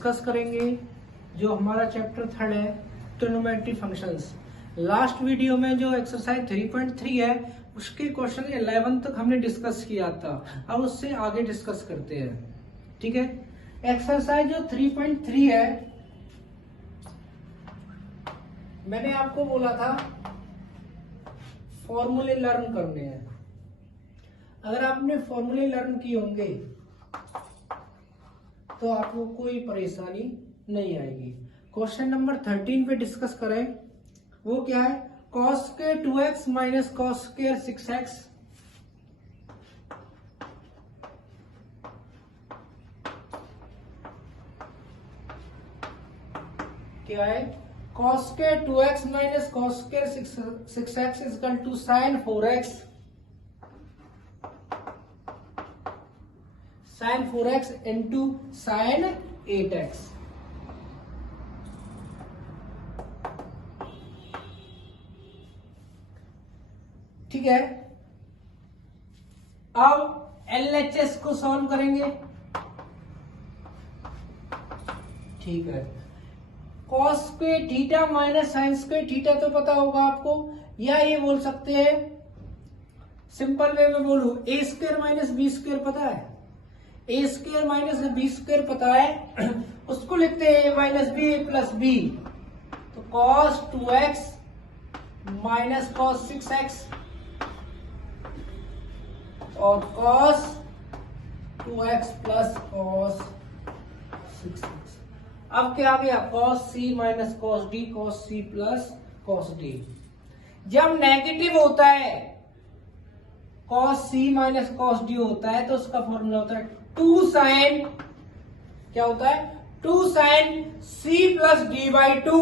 Discuss करेंगे जो हमारा चैप्टर 3 है, ट्रिग्नोमेट्री फंक्शंस। लास्ट वीडियो में जो एक्सरसाइज 3.3 है उसके क्वेश्चन 11 तक हमने डिस्कस किया था। अब उससे आगे डिस्कस करते हैं, ठीक है। एक्सरसाइज जो 3.3 है, मैंने आपको बोला था फॉर्मूले लर्न करने हैं। अगर आपने फॉर्मूले लर्न किए होंगे तो आपको कोई परेशानी नहीं आएगी। क्वेश्चन नंबर 13 पे डिस्कस करें। वो क्या है? cos के 2x माइनस cos के 6x क्या है? cos के 2x माइनस cos के 6x is equal to sin 4x, sin 4x into sin 8x। ठीक है। अब LHS को सॉल्व करेंगे। ठीक है। cos के थीटा माइनस साइन के थीटा तो पता होगा आपको, या ये बोल सकते हैं सिंपल वे में बोलूं, ए स्क्वायर माइनस बी स्क्वायर पता है? ए स्क्वायर माइनस बी स्क्वायर पता है, उसको लिखते हैं ए माइनस बी प्लस बी। तो cos 2x minus cos 6x और cos 2x plus cos 6x। अब क्या आ गया? cos c minus cos d, cos c plus cos d। जब नेगेटिव होता है, cos c minus cos d होता है, तो उसका फॉर्मूला होता है 2 sin, क्या होता है? 2 sin c plus d by 2,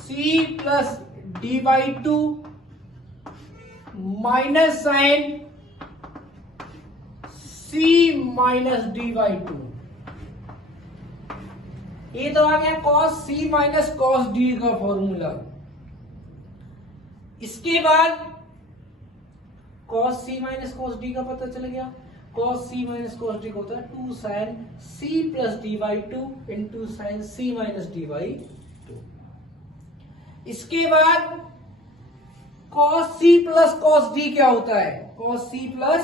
c plus d by 2 minus sine c minus d by 2। ये तो आ गया cos c minus cos d का फॉर्मूला। इसके बाद cos c minus cos d का पता चल गया। cos c minus cos d का होता है 2 sin c plus d by 2 into sine c minus d by 2। इसके बाद cos c plus cos d क्या होता है? cos c plus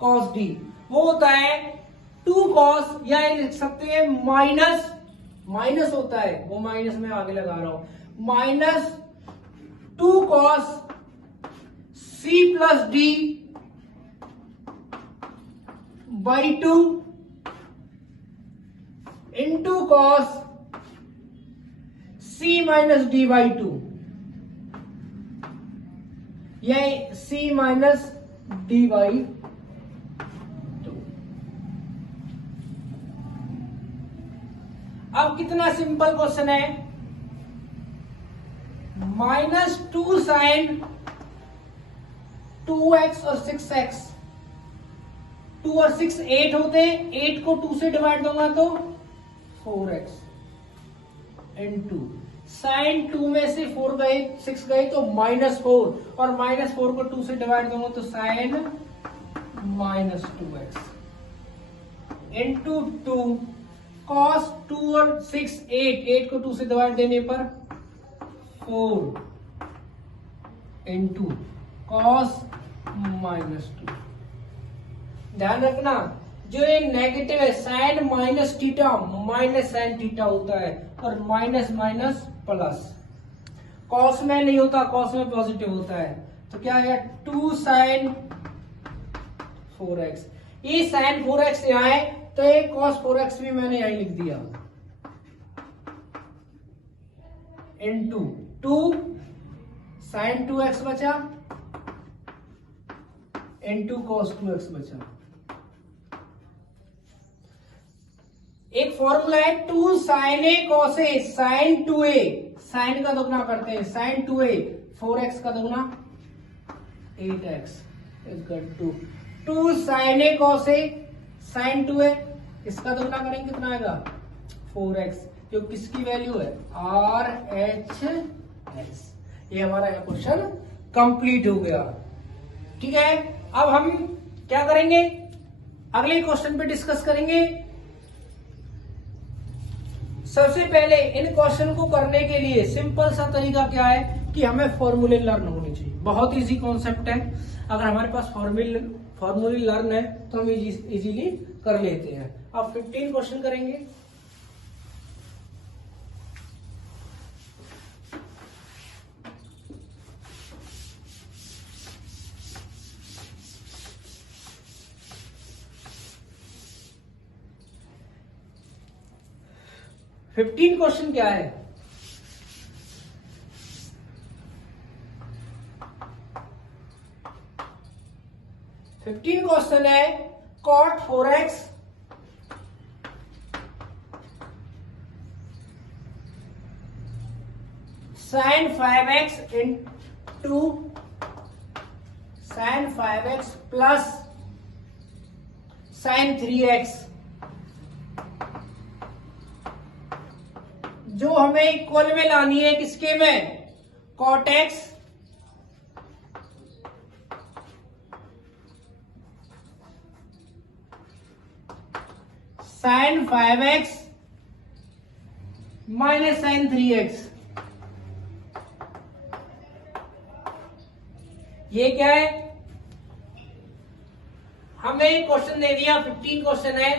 cos d वो होता है 2 cos, या लिख सकते हैं माइनस, माइनस होता है वो, माइनस में आगे लगा रहा हूं, minus 2 cos c plus d by 2 into cos c minus d by 2, या c माइनस d बाई 2। अब कितना सिंपल क्वेश्चन है। माइनस 2 साइन 2x और 6x, 2 और 6 8 होते हैं, 8 को 2 से डिवाइड दूंगा तो 4x इंटू साइन 2 में से 4 गए, 6 गए तो -4, और -4 को 2 से डिवाइड दूंगा तो साइन -2x इंटू 2 cos 2 और 6 8 को 2 से डिवाइड देने पर 4 इंटू cos -2। ध्यान रखना, जो ये नेगेटिव है sine minus theta minus sine theta होता है, और माइनस माइनस प्लस। कॉस में नहीं होता, कॉस में पॉजिटिव होता है। तो क्या है? 2 साइन 4x। ये साइन 4x यहाँ है तो ये cos 4x भी मैंने यही लिख दिया, इनटू 2 साइन 2x बचा इनटू cos 2x बचा। एक फॉर्मूला है 2 sin a cos a sin 2a, sine का दोगुना करते हैं, sin 2a 4x का दोगुना 8x equal to 2 sin a cos a sin 2a, इसका दोगुना करेंगे कितना आएगा? 4x, जो किसकी वैल्यू है? RHS। ये हमारा क्वेश्चन कंप्लीट हो गया। ठीक है, अब हम क्या करेंगे? अगले क्वेश्चन पे डिस्कस करेंगे। सबसे पहले इन क्वेश्चन को करने के लिए सिंपल सा तरीका क्या है कि हमें फॉर्मूले लर्न होने चाहिए। बहुत इजी कॉन्सेप्ट है, अगर हमारे पास फॉर्मूले लर्न है तो हम इजीली कर लेते हैं। अब 15 क्वेश्चन करेंगे। फिफ्टीन क्वेश्चन क्या है? फिफ्टीन क्वेश्चन है cot 4x sin 5x into sin 5x plus sin 3x, जो हमें इक्वल में लानी है किसके में? cot x sin 5x minus sin 3x। ये क्या है? हमें क्वेश्चन दे दिया, 15 क्वेश्चन है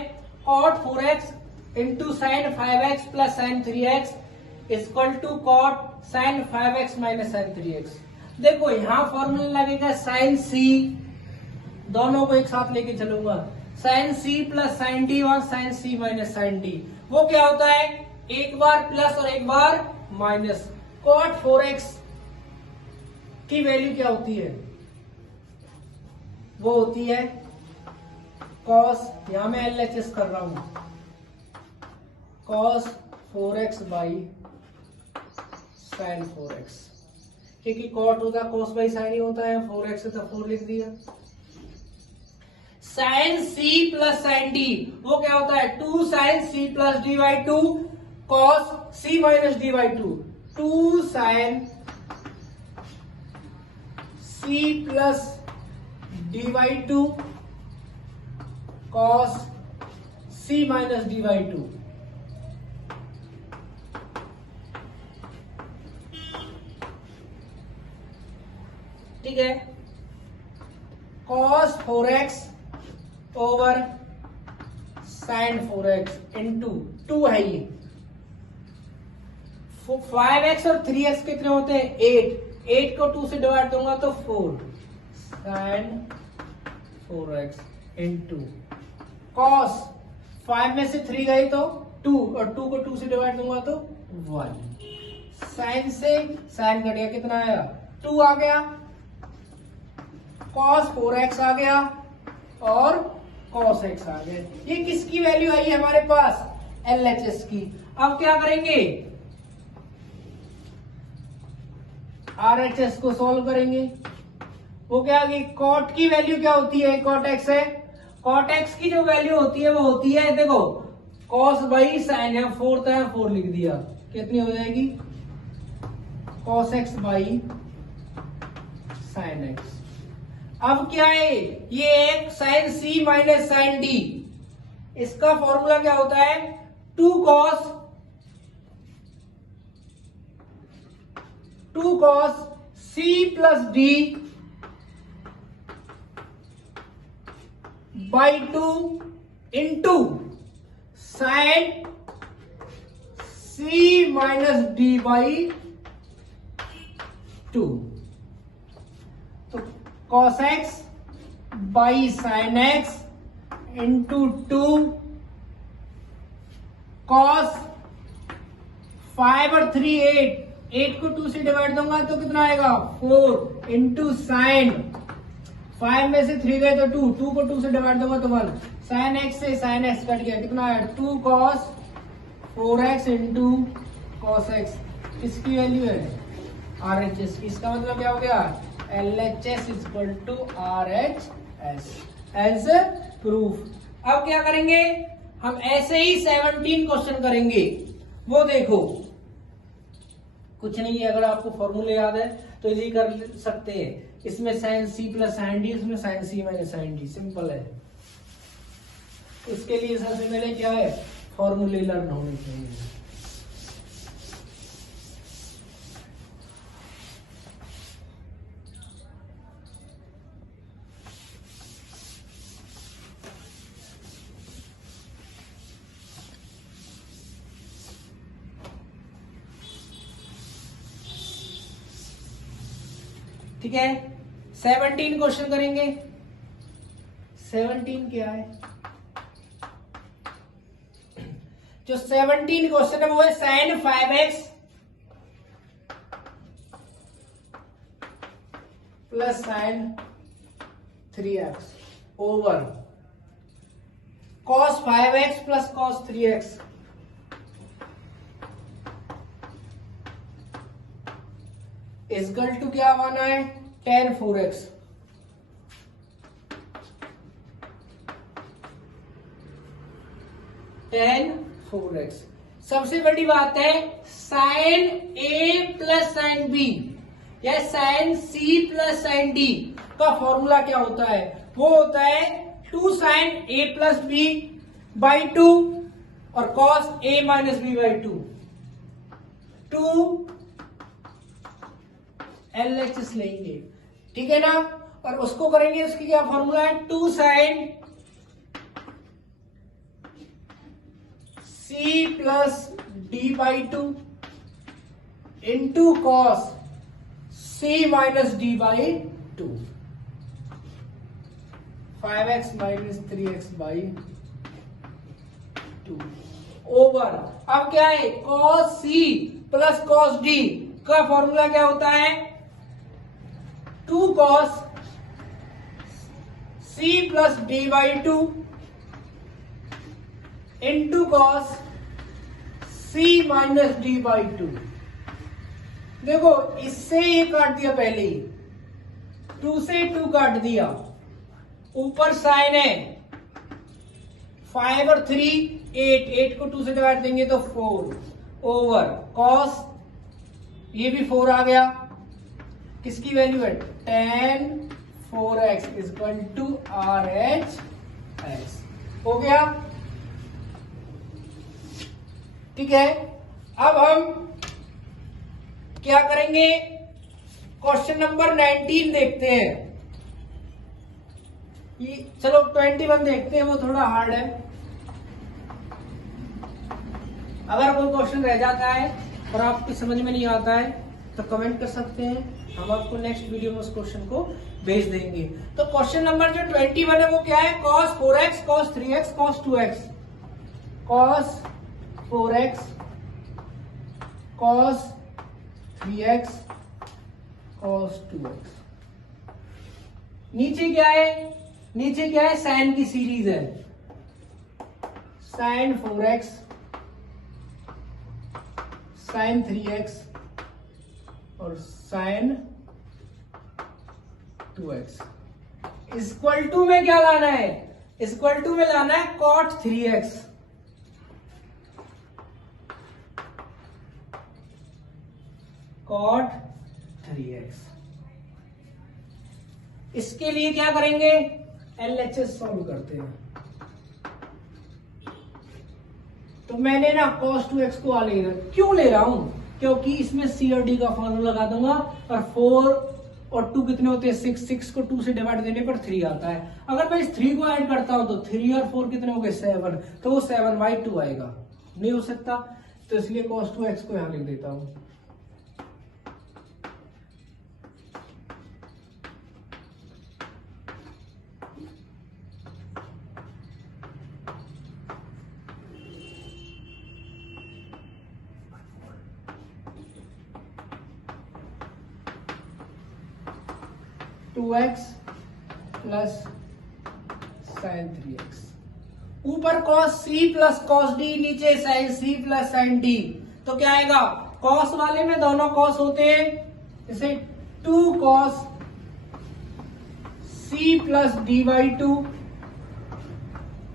cot 4x into sine 5x plus sine 3x equal to cot sine 5x minus sine 3x। देखो यहां फॉर्मूला लगेगा साइन सी, दोनों को एक साथ लेके चलूंगा, sine C plus sine D और sine C minus sine D. वो क्या होता है? एक बार प्लस और एक बार माइनस। कॉट 4x की वैल्यू क्या होती है? वो होती है कॉस, यहां मैं एलएचएस कर रहा हूं, cos 4x by sin 4x, क्योंकि cot होता है cos बाई sin ही होता है, 4x से तो 4 लिख दिया। sin c plus sin d वो क्या होता है? 2 sin c plus d by 2 cos c minus d by 2, 2 sin c plus d by 2 cos c minus d by 2। ठीक है, cos 4x over sin 4x into 2 है ये, 5x और 3x कितने होते हैं? 8 को 2 से डिवाइड दूंगा तो 4 sin 4x इंटू cos 5 में से 3 गई तो 2 और 2 को 2 से डिवाइड दूंगा तो 1। sin से sin कट गया, कितना आया? 2 आ गया, cos 4x आ गया और cos x आ गया। ये किसकी वैल्यू आई हमारे पास? LHS की। अब क्या करेंगे? RHS को सॉल्व करेंगे। वो क्या आ गई? cot की वैल्यू क्या होती है? cot x है, cot x की जो वैल्यू होती है वो होती है, देखो cos बाई sin है, 4 था 4 लिख दिया, कितनी हो जाएगी? cos x by sin x। अब क्या है? ये एक sign C minus sine D, इसका फॉर्मूला क्या होता है? 2 cos c plus D by 2 into sine c minus D by 2। तो cos x by sin x into 2 cos 5 और 3 8 को 2 से डिवाइड दूंगा तो कितना आएगा? 4 इंटू साइन, 5 में से 3 गए तो 2 को 2 से डिवाइड दूंगा तो 1। साइन x से साइन x कट गया, कितना आया? 2 cos 4x into cos x। इसकी वैल्यू है RHS की। इसका मतलब क्या हो गया? LHS equal to RHS as proof. अब क्या करेंगे? हम ऐसे ही 17 क्वेश्चन करेंगे। वो देखो कुछ नहीं है, अगर आपको फॉर्मूले याद है तो इजी कर सकते हैं। इसमें sine C plus sine D, इसमें sine C minus sine D, simple है। उसके लिए सबसे पहले क्या है, फॉर्मूले लर्न होने चाहिए। ठीक है, 17 क्वेश्चन करेंगे। 17 क्या है, जो 17 क्वेश्चन है वो है sine 5x plus sine 3x over cos 5x plus cos 3x equal to क्या आना है, tan 4x। tan 4x। सबसे बड़ी बात है sine a plus sine b या sine c plus sine d का फॉर्मूला क्या होता है, वो होता है 2 sine a plus b by 2 और cos a minus b by 2। 2 LHS लेंगे, ठीक है ना, और उसको करेंगे, उसकी क्या फॉर्मूला है, 2 sine c plus d by 2 into cos c minus d by 2, 5x minus 3x by 2 over, अब क्या है, cos c plus cos d का फॉर्मूला क्या होता है, 2 cos c plus d by 2 into cos c minus d by 2। देखो इससे ये काट दिया, पहले ही 2 से 2 काट दिया, ऊपर साइन है 5 और 3 8, 8 को 2 से डिवाइड देंगे तो 4 ओवर कॉस, ये भी 4 आ गया, किसकी वैल्यू है, tan 4x equal to RHS हो गया। ठीक है, अब हम क्या करेंगे, क्वेश्चन नंबर 19 देखते हैं। चलो 21 देखते हैं, वो थोड़ा हार्ड है। अगर कोई क्वेश्चन रह जाता है और आपको समझ में नहीं आता है तो कमेंट कर सकते हैं, हम आपको नेक्स्ट वीडियो में उस क्वेश्चन को भेज देंगे। तो क्वेश्चन नंबर जो 21 है वो क्या है, cos 4x cos 3x cos 2x, cos 4x cos 3x cos 2x। नीचे क्या है, नीचे क्या है, साइन की सीरीज है, साइन 4x साइन 3x और साइन 2x। इक्वल टू में क्या लाना है, इक्वल टू में लाना है cot 3x, cot 3x। इसके लिए क्या करेंगे, LHS सॉल्व करते हैं। तो मैंने ना cos 2x को ले रहा, क्यों ले रहा हूं, क्योंकि इसमें C और D का फॉर्मूला लगा दूंगा और 4 और 2 कितने होते हैं, 6, 6 को 2 से डिवाइड देने पर 3 आता है। अगर मैं इस 3 को ऐड करता हूं तो 3 और 4 कितने हो गए, 7, तो वो 7/2 आएगा, नहीं हो सकता, तो इसलिए cos 2x को यहां लिख देता हूं। To x plus sine 3x, ऊपर cos c plus cos d, नीचे sine c plus sine d, तो क्या आएगा, cos वाले में दोनों cos होते हैं, जैसे 2 cos c plus d by 2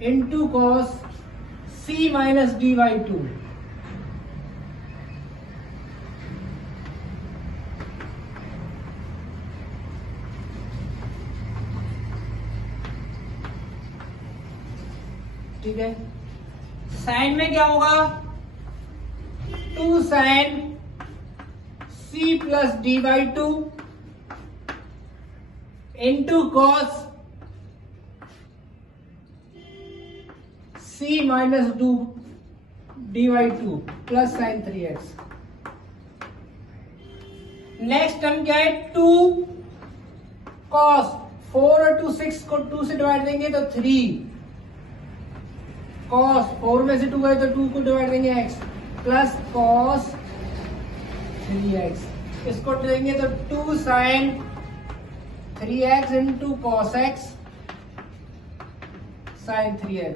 into cos c minus d by 2। ठीक है। साइन में क्या होगा, 2 sine c plus d/2 into cos c minus d/2 plus sine 3x। Next term क्या है, 2 कॉस 4 और 2 6 को 2 से डिवाइड देंगे तो 3 कॉस 4 में से 2 गए तो 2 को डिवाइड देंगे x प्लस कॉस 3x। इसको देंगे तो 2 sine 3x into cos x sine 3x।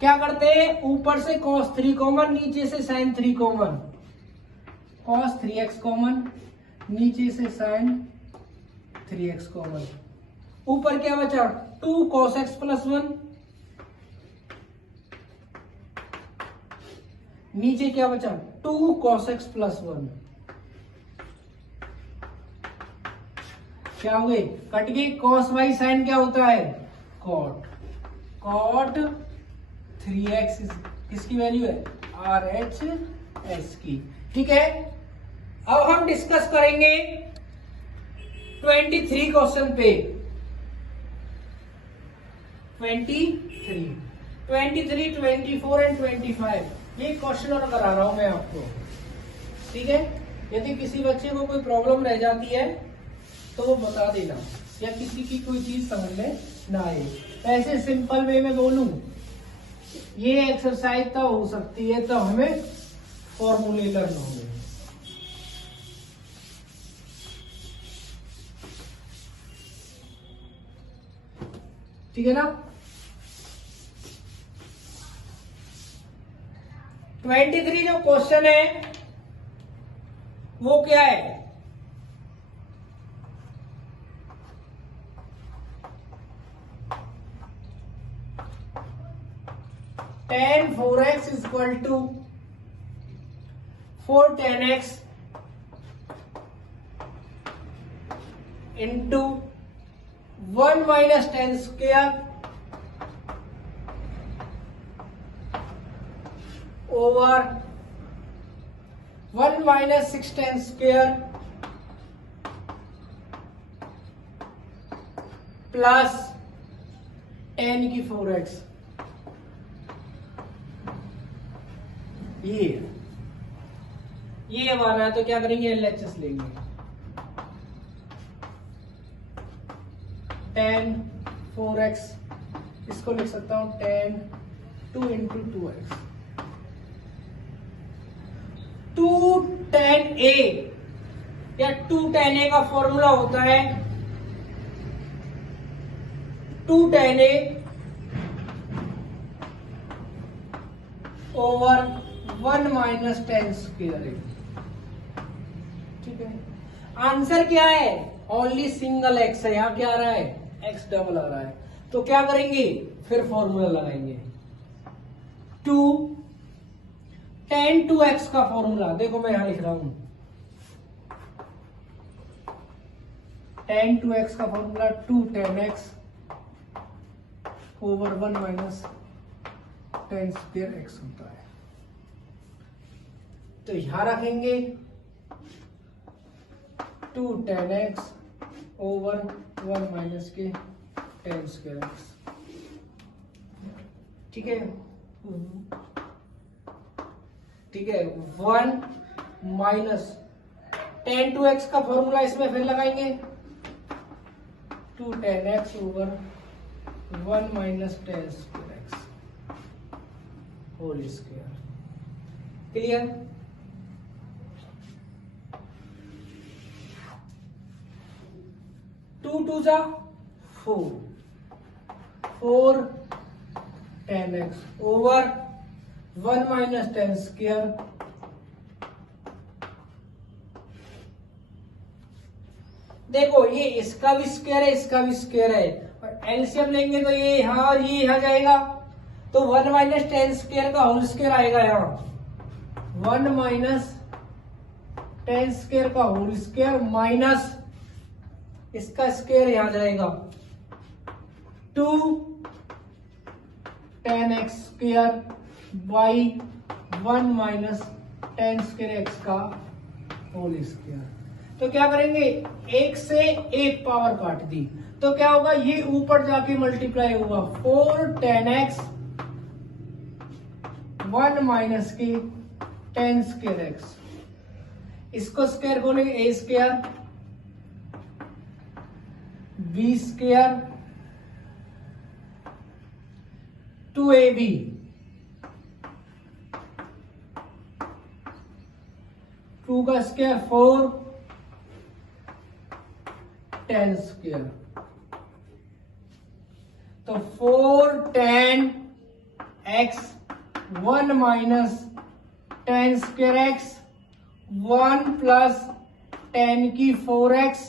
क्या करते हैं, ऊपर से cos 3 कॉमन, नीचे से sin 3 common, cos 3x common, नीचे से sin 3x कॉमन। ऊपर क्या बचा, 2 cos x प्लस 1, नीचे क्या बचा, 2 cos x प्लस 1। क्या हो गए, कट गई। cos y sin क्या होता है, cot 3x किसकी वैल्यू है, RHS की। ठीक है, अब हम डिस्कस करेंगे 23 क्वेश्चन पे। 23, 24 एंड 25 ये क्वेश्चन और करा रहा हूं मैं आपको। ठीक है, यदि किसी बच्चे को कोई प्रॉब्लम रह जाती है तो वो बता देना, या किसी की कोई चीज समझ में ना आए। ऐसे सिंपल वे में बोलूं, ये एक्सरसाइज तब हो सकती है तब हमें फॉर्मूले लर्न होंगे। ठीक है ना। 23 जो क्वेश्चन है वो क्या है, tan 4x equal to 4 tan x into 1 minus tan square over 1 minus 6 tan square plus tan की 4x। ये बना है तो क्या करेंगे, LHS लेंगे। tan 4x इसको लिख सकता हूं tan 2 into 2x। 2 tan a या 2 tan a का फॉर्मूला होता है 2 tan a over 1 minus tan square. ठीक है, आंसर क्या है, ओनली सिंगल x है, यहां क्या आ रहा है, x डबल आ रहा है। तो क्या करेंगे, फिर फॉर्मूला लगाएंगे। 2 tan 2x का फॉर्मूला देखो मैं यहां लिख रहा हूं, tan 2x का formula 2 tan x over 1 minus tan square x होता है। तो यहां रखेंगे 2 tan x ओवर 1 माइनस के tan स्क्वायर x। ठीक है, ठीक है, 1 माइनस tan 2x का फॉर्मूला इसमें फिर लगाएंगे 2 tan x over 1 minus tan square x whole square. Clear. 2 2 जा 4 tan x over 1 minus tan square देखो, ये इसका भी स्क्वायर है, इसका भी स्क्वायर है, और एलसीएम लेंगे तो ये यहां और ये यहां जाएगा, तो 1 माइनस tan स्क्वायर का होल स्क्वायर आएगा यहां। 1 माइनस tan स्क्वायर का होल स्क्वायर माइनस इसका स्क्वायर यहां जाएगा 2 10x² by 1 minus 10 square x का होल स्क्वायर। तो क्या करेंगे, एक से एक पावर काट दी तो क्या होगा, ये ऊपर जाके मल्टीप्लाई होगा 4 10x 1 माइनस के 10 स्क्वायर x, इसको स्क्वायर खोलेंगे a square b square 2ab 2 का स्क्वायर 4 10 स्क्वायर, तो 4 10 x 1 minus 10 square x 1 plus 10 की 4x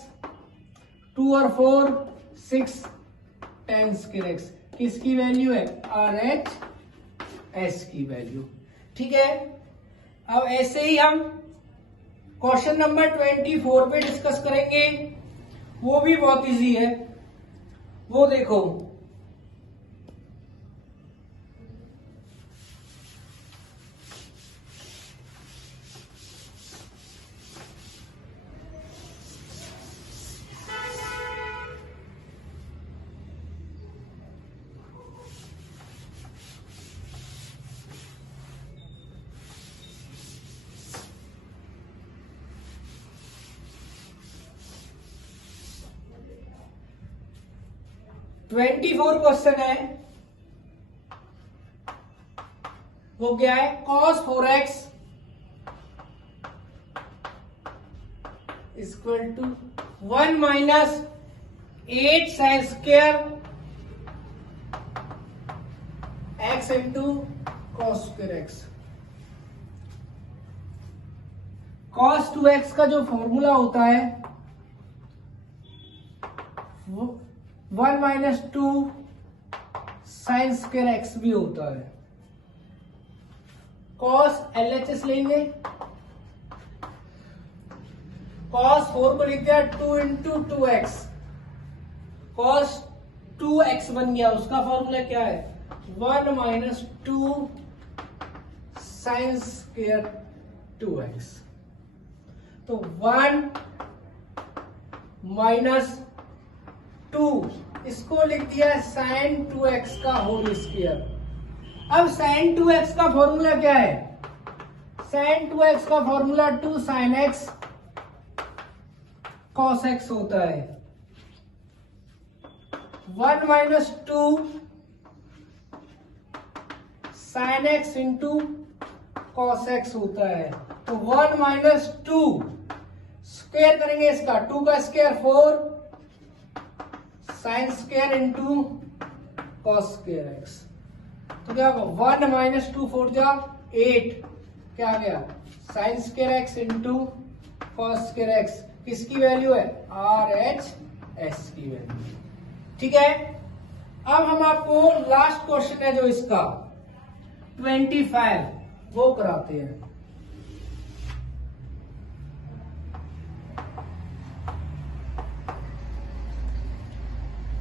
2 और 4 6 10 स्क्वायर x, किसकी वैल्यू है, RHS की वैल्यू। ठीक है, अब ऐसे ही हम क्वेश्चन नंबर 24 पे डिस्कस करेंगे, वो भी बहुत इजी है। वो देखो, ट्वेंटी 24 क्वेश्चन है, वो क्या है, cos 4x equal to 1 minus 8 sin square x into cos square x। cos 2x का जो फॉर्मूला होता है वो 1 माइनस 2 साइन स्क्वायर एक्स भी होता है। cos LHS लेंगे, cos 4 को लिख दिया 2 इंटू 2x, cos 2x बन गया, उसका फॉर्मूला क्या है, 1 माइनस 2 साइन स्क्वायर 2x, तो 1 माइनस 2, इसको लिख दिया sin 2x का होल स्क्वायर। अब sin 2x का फॉर्मूला क्या है, sin 2x का formula 2 sin x cos x होता है, 1 minus 2 sin x into cos x होता है, तो 1 माइनस 2 स्क्वायर करेंगे इसका, 2 का square 4 sine square into cos square x, तो क्या होगा 1 माइनस 2 4 जा 8, क्या आ गया sine square x into cos square x, किसकी वैल्यू है, RHS की वैल्यू। ठीक है, अब हम आपको लास्ट क्वेश्चन है जो इसका 25 वो कराते हैं।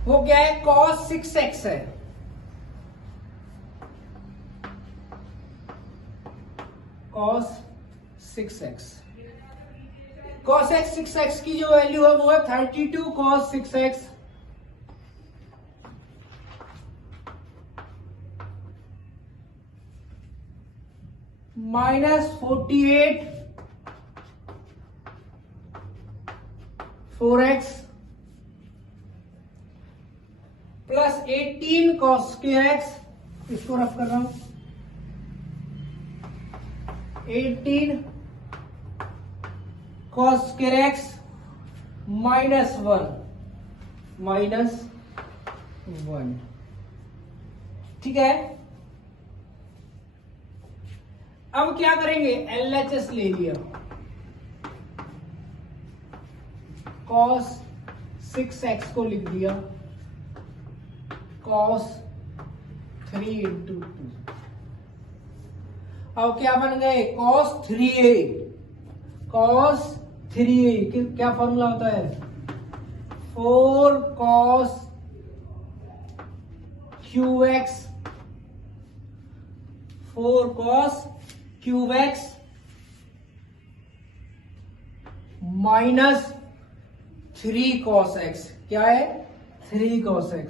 वो क्या है, cos 6x है, cos 6x, cos x 6x की जो वैल्यू है वो है 32 cos 6x minus 48 4x plus 18 cos square x, इसको रफ कर रहा हूं, 18 cos स्क्वायर एक्स माइनस 1, ठीक है। अब क्या करेंगे, LHS ले लिया, cos 6x को लिख दिया cos 3 इंटू 2, अब क्या बन गए cos 3a, क्या फॉर्मूला होता है 4 cos QX 4 cos cube x minus 3 cos x। क्या है? 3 cos x।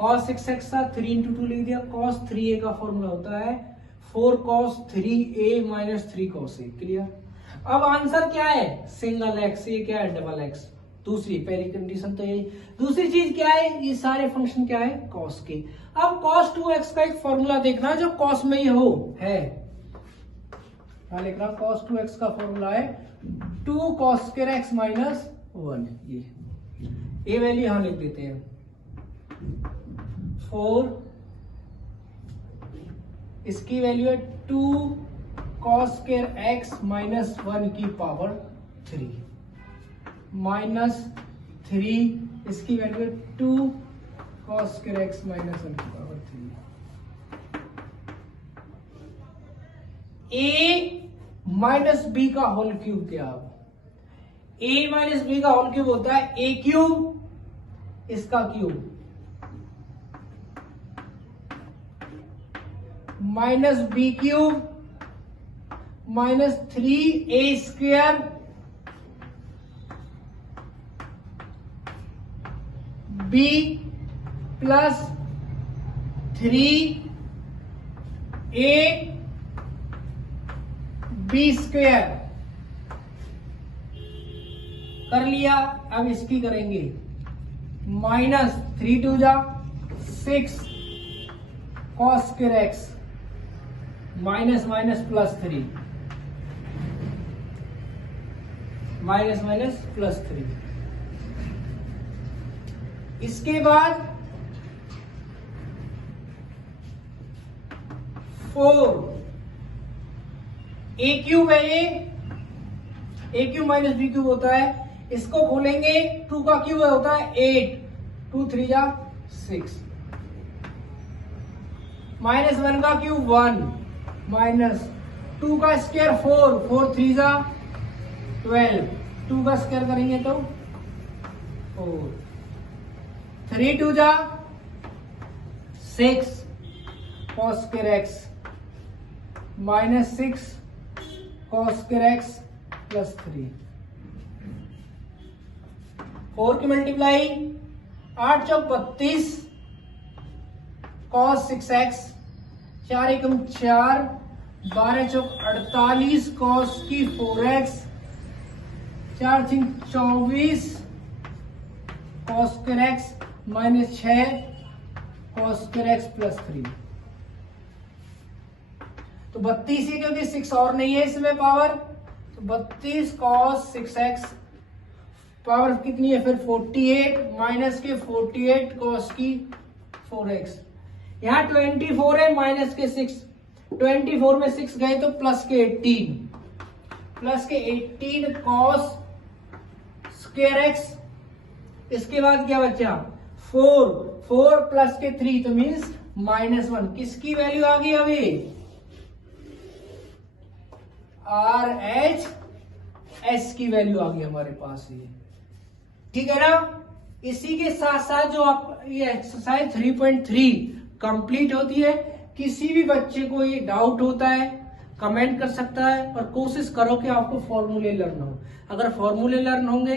cos 6x था, 3 इंटू 2 लिख दिया। cos 3a का फॉर्मूला होता है 4 cos 3a minus 3 cos a। Clear? अब आंसर क्या है? Single x. ये क्या है? Double x. दूसरी, पहली कंडीशन तो यही। दूसरी चीज क्या है? ये सारे फंक्शन क्या है? cos के। अब cos 2x का एक फॉर्मूला देखना जो cos में ही हो है। क्या लिखना? cos 2x का फॉर्मूला है 2 cos square x माइनस 1। ये वैल्यू यहां लिख देते हैं 4, इसकी वैल्यू है 2 cos square x माइनस 1 की पावर 3 माइनस 3, इसकी वैल्यू है 2 cos square x माइनस 1 की पावर 3। a माइनस बी का होल क्यूब क्या? a माइनस बी का होल क्यूब होता है a क्यूब, इसका cube minus b cube minus 3a square b plus 3a b square. कर लिया। अब इसकी करेंगे माइनस 3 2 जा 6 cos square x minus minus plus 3 minus minus plus 3। इसके बाद 4 a क्यूब है, ये a cube minus b cube होता है। इसको खोलेंगे 2 का क्यूब होता है 8, 2 3 जा 6 माइनस 1 का क्यूब 1 माइनस 2 का स्क्वायर 4, 4 3 जा 12, 2 का स्क्वायर करेंगे तो 4, 3 2 जा 6 cos square x minus 6 cos square x plus 3। 4 की मल्टीप्लाई 8 चौक 32 cos 6x 4 एकम 4, 12 चौक 48 cos की 4x 4 3 24 cos square x minus 6 cos square x plus 3। तो 32 है क्योंकि 6 और नहीं है इसमें पावर, तो 32 cos 6x पावर कितनी है फिर 48 माइनस के 48 cos की 4x। यहाँ 24 है माइनस के 6, 24 में 6 गए तो प्लस के 18 cos स्क्वायर x। इसके बाद क्या बचा 4 प्लस के 3 तो मीन्स माइनस 1। किसकी वैल्यू आ गई अभी? RHS की वैल्यू आ गई हमारे पास ये। ठीक है ना? इसी के साथ साथ जो आप ये एक्सरसाइज 3.3 कंप्लीट होती है। किसी भी बच्चे को ये डाउट होता है कमेंट कर सकता है, और कोशिश करो कि आपको फॉर्मूले लर्न हो। अगर फॉर्मूले लर्न होंगे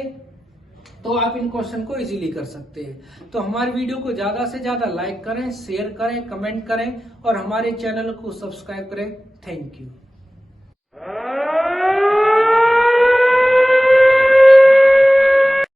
तो आप इन क्वेश्चन को इजीली कर सकते हैं। तो हमारे वीडियो को ज्यादा से ज्यादा लाइक करें, शेयर करें, कमेंट करें और हमारे चैनल को सब्सक्राइब करें। Thank you.